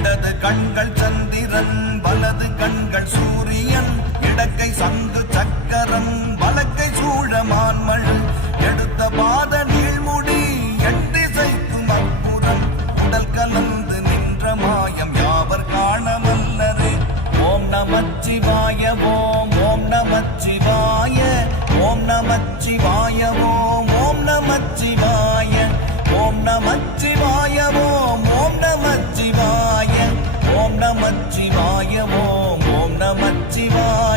இடது கண்கள் சந்திரன் வலது கண்கள் சூரியன் இடக்கை சங்கு சக்கரம் வலக்கை சூழமான்மல் எடுத்த பாத நீள்முடி எட்டிசைக்கும் அப்புறம் உடல் கலந்து நின்ற மாயம் யாவர் காணவல்லரே. ஓம் நமச்சிவாய ஓம் ஓம் நமச்சிவாய ஓம் நமச்சிவாய ஓம் ஓம் நமச்சிவாய ஓம் நமச்சிவாய ஓம் ஓம் நமச்சிவாய ஓம் நமச்சிவாய ஓம் ஓம் நமச்சிவாய.